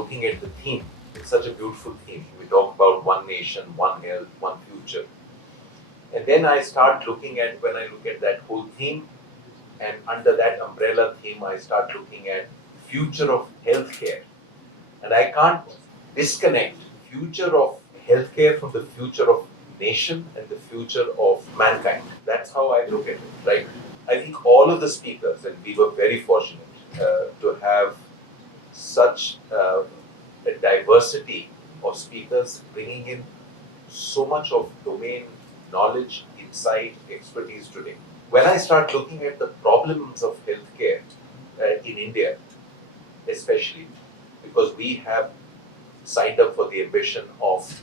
looking at the theme, it's such a beautiful theme. We talk about one nation, one health, one future. And then I start looking at, when I look at that whole theme, and under that umbrella theme, I start looking at future of healthcare. And I can't disconnect future of healthcare from the future of nation and the future of mankind. That's how I look at it, right? I think all of the speakers, and we were very fortunate to have such a diversity of speakers bringing in so much of domain knowledge, insight, expertise today. When I start looking at the problems of healthcare in India, especially because we have signed up for the ambition of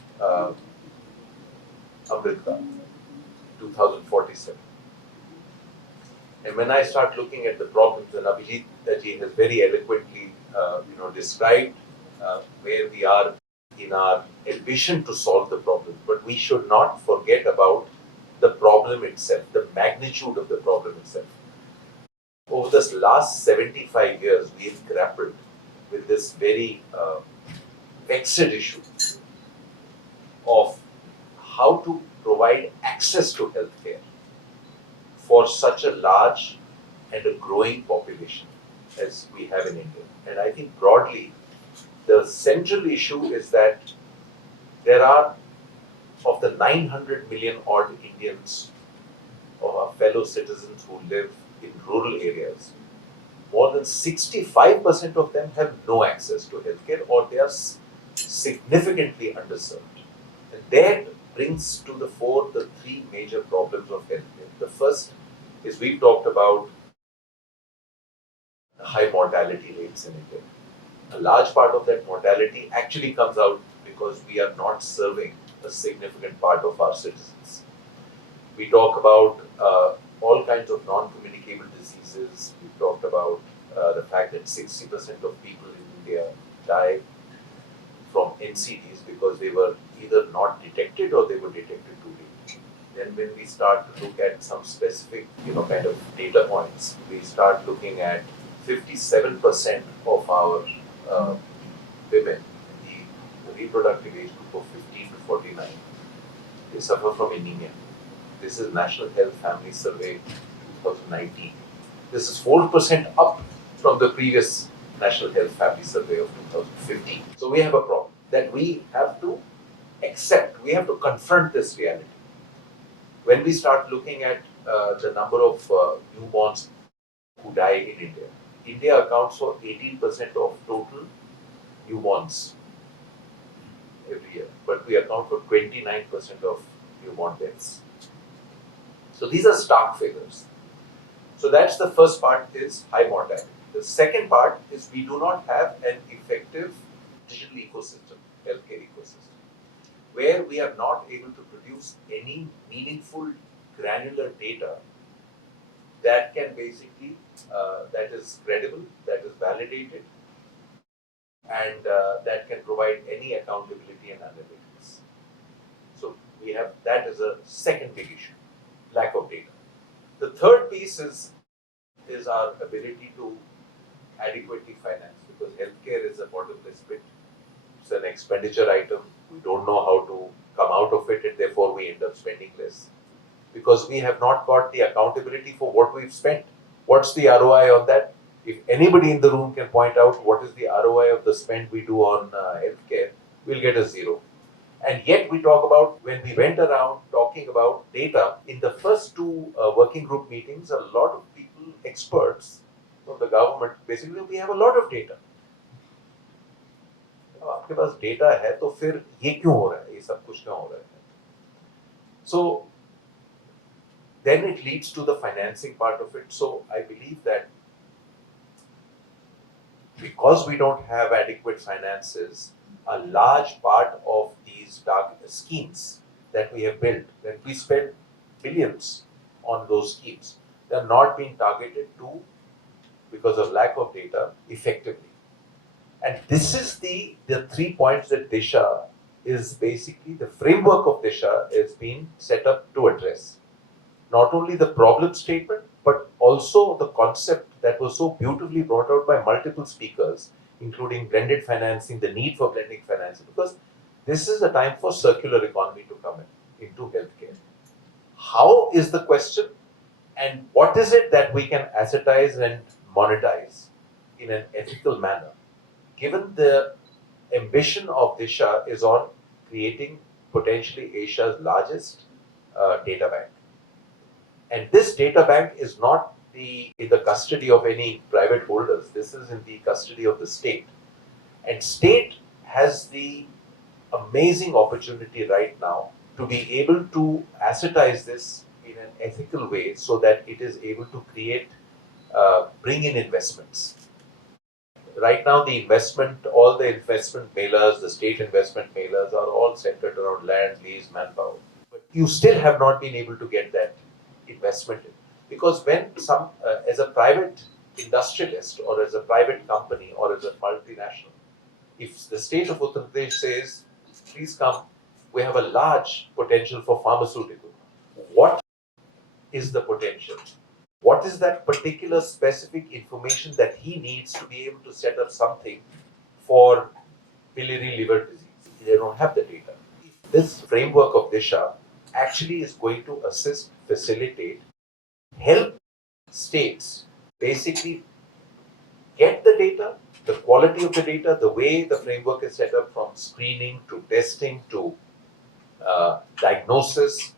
Amrita 2047. And when I start looking at the problems, and Abhijit ji has very eloquently described where we are in our ambition to solve the problem, but we should not forget about the problem itself, the magnitude of the problem itself. Over this last 75 years, we've grappled with this very vexed issue of how to provide access to healthcare for such a large and a growing population as we have in India. And I think broadly, the central issue is that there are, of the 900 million odd Indians, of our fellow citizens who live in rural areas, more than 65% of them have no access to healthcare, or they are significantly underserved. And that brings to the fore the three major problems of healthcare. The first is, we've talked about high mortality rates in India. A large part of that mortality actually comes out because we are not serving a significant part of our citizens. We talk about all kinds of non-communicable diseases. We've talked about the fact that 60% of people in India die from NCDs because they were either not detected or they were detected too late. Then when we start to look at some specific, kind of data points, we start looking at 57% of our women in the reproductive age group of 15 to 49, they suffer from anemia. This is National Health Family Survey 2019. This is 4% up from the previous National Health Family Survey of 2015. So we have a problem that we have to accept. We have to confront this reality. When we start looking at the number of newborns who die in India, India accounts for 18% of total newborns every year, but we account for 29% of newborn deaths. So these are stark figures. So that's the first part, is high mortality. The second part is, we do not have an effective digital ecosystem, healthcare ecosystem, where we are not able to produce any meaningful granular data that can basically, that is credible, that is validated, and that can provide any accountability and analytics. So we have, that is a second big issue, lack of data. The third piece is our ability to adequately finance, because healthcare is a bottomless pit. It's an expenditure item. We don't know how to come out of it, and therefore we end up spending less, because we have not got the accountability for what we've spent. What's the ROI on that? If anybody in the room can point out what is the ROI of the spend we do on healthcare, we'll get a zero. And yet we talk about, when we went around talking about data, in the first two working group meetings, a lot of people, experts from the government, basically, we have a lot of data. आपके पास data है तो फिर ये क्यों हो रहा है, ये सब कुछ क्यों हो रहा है? So then it leads to the financing part of it. So I believe that because we don't have adequate finances, a large part of these schemes that we have built, when we spend billions on those schemes, they are not being targeted to, because of lack of data, effectively. And this is the 3 points that DIISHA is basically, the framework of DIISHA is being set up to address. Not only the problem statement, but also the concept that was so beautifully brought out by multiple speakers, including blended financing, the need for blended financing, because this is the time for circular economy to come into healthcare. How is the question, and what is it that we can assetize and monetize in an ethical manner, given the ambition of DIISHA is on creating potentially Asia's largest data bank. And this data bank is not in the custody of any private holders. This is in the custody of the state. And state has the amazing opportunity right now to be able to assetize this in an ethical way so that it is able to bring in investments. Right now, all the investment mailers, the state investment mailers are all centered around land, lease, manpower. But you still have not been able to get that investment in. Because when as a private industrialist or as a private company or as a multinational, if the state of Uttar Pradesh says, please come, we have a large potential for pharmaceutical. What is the potential? What is that particular specific information that he needs to be able to set up something for biliary liver disease? They don't have the data. This framework of DIISHA actually is going to assist, facilitate, help states basically get the data, the quality of the data, the way the framework is set up from screening to testing to diagnosis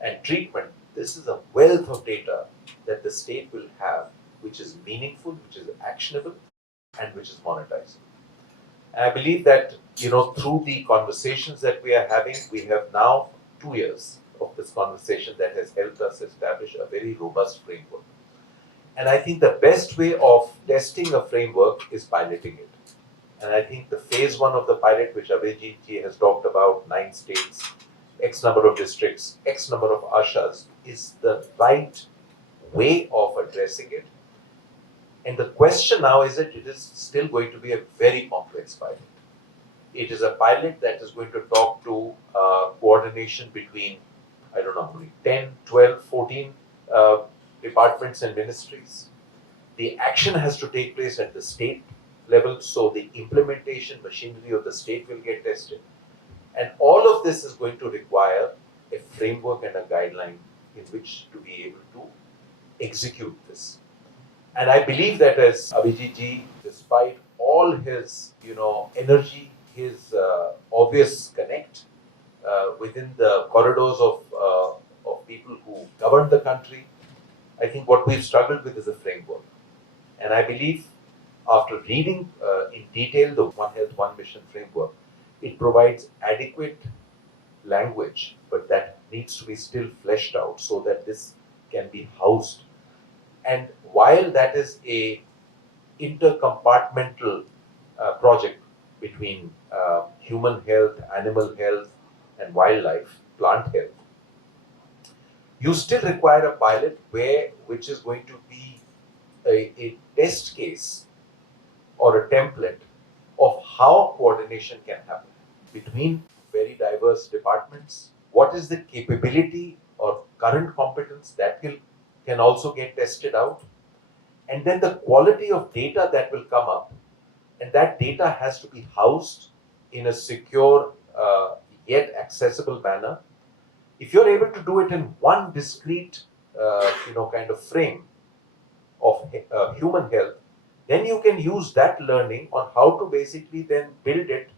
and treatment. This is a wealth of data that the state will have, which is meaningful, which is actionable, and which is monetizable. And I believe that, through the conversations that we are having, we have now 2 years of this conversation that has helped us establish a very robust framework. And I think the best way of testing a framework is piloting it. And I think the phase 1 of the pilot, which Abhijit ji has talked about, 9 states, X number of districts, X number of ASHAs, is the right way of addressing it. And the question now is that it is still going to be a very complex pilot. It is a pilot that is going to talk to coordination between, I don't know, 10, 12, 14 departments and ministries. The action has to take place at the state level, so the implementation machinery of the state will get tested. And all of this is going to require a framework and a guideline in which to be able to execute this. And I believe that as Abhijit ji, despite all his, energy, his obvious connect within the corridors of people who govern the country, I think what we've struggled with is a framework. And I believe after reading in detail the One Health, One Mission framework, it provides adequate language, but that needs to be still fleshed out so that this can be housed. And while that is a intercompartmental project between human health, animal health, and wildlife, plant health, you still require a pilot which is going to be a test case or a template of how coordination can happen between very diverse departments. What is the capability or current competence that can also get tested out? And then the quality of data that will come up, and that data has to be housed in a secure yet accessible manner. If you're able to do it in one discrete kind of frame of human health, then you can use that learning on how to basically then build it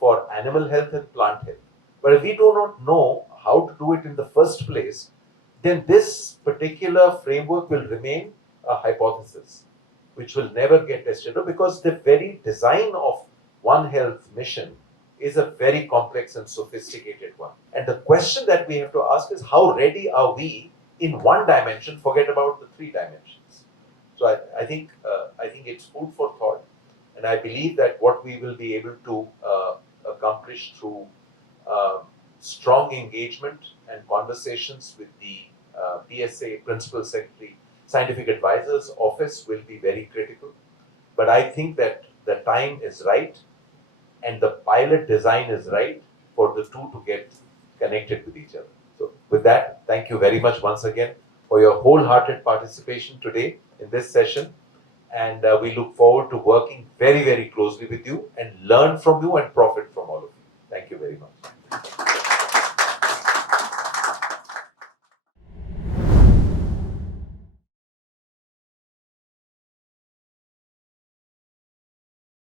for animal health and plant health. But if we do not know how to do it in the first place, then this particular framework will remain a hypothesis, which will never get tested, because the very design of One Health mission is a very complex and sophisticated one. And the question that we have to ask is, how ready are we in one dimension, forget about the 3 dimensions. So I think it's food for thought, and I believe that what we will be able to accomplish through strong engagement and conversations with the PSA, Principal Secretary, Scientific Advisors Office will be very critical. But I think that the time is right and the pilot design is right for the two to get connected with each other. So with that, thank you very much once again for your wholehearted participation today in this session. and we look forward to working very, very closely with you and learn from you and profit from all of you. Thank you very much.